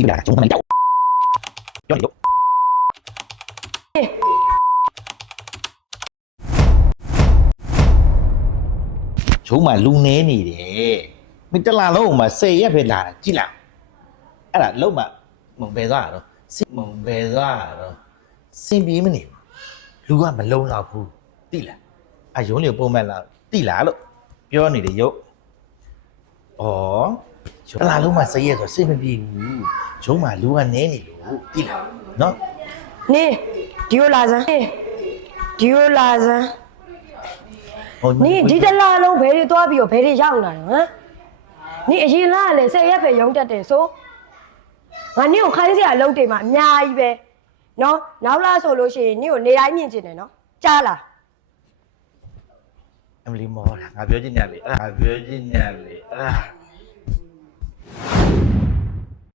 ဒီလားကျုံးမကြောက်ပြောနေတော့ကျုံးမလူနေနေတယ်မင်းတလာလုံးမှာ10ရက်ပဲလာတာကြည့်လားအဲ့ဒါလုံးမမုံပဲသွားတော့စစ်မုံပဲသွားတော့စင်ပြေးမနေဘူးလူကမလုံးတော့ဘူးတိလားအယုံလေးပုံမှန်လားတိလားလို့ပြောနေတယ်ရုပ်ဩတလာလုံးမှာ10ရက်ဆိုစိတ်မပြေဘူးကျုံးမလူကနေနေလို့တိလားနော်နေဒီလိုလာစမ်းဒီလိုလာစမ်းနေဒီတလားလုံးဘယ်တွေသွားပြီးတော့ဘယ်တွေရောက်လာတယ်ဟမ်နေအရင်လားလေ10ရက်ပဲရုံတက်တယ်ဆိုငါနေကိုခိုင်းစရာလုံးတွေမှာအများကြီးပဲနော်နောက်လားဆိုလို့ရှိရင်နေကိုနေတိုင်းမြင်ကျင်တယ်နော်ကြားလားအမလီမောတာငါပြောချင်တယ်လေအဲ့ဒါပြောချင်တယ်လေအဲ့ဒါ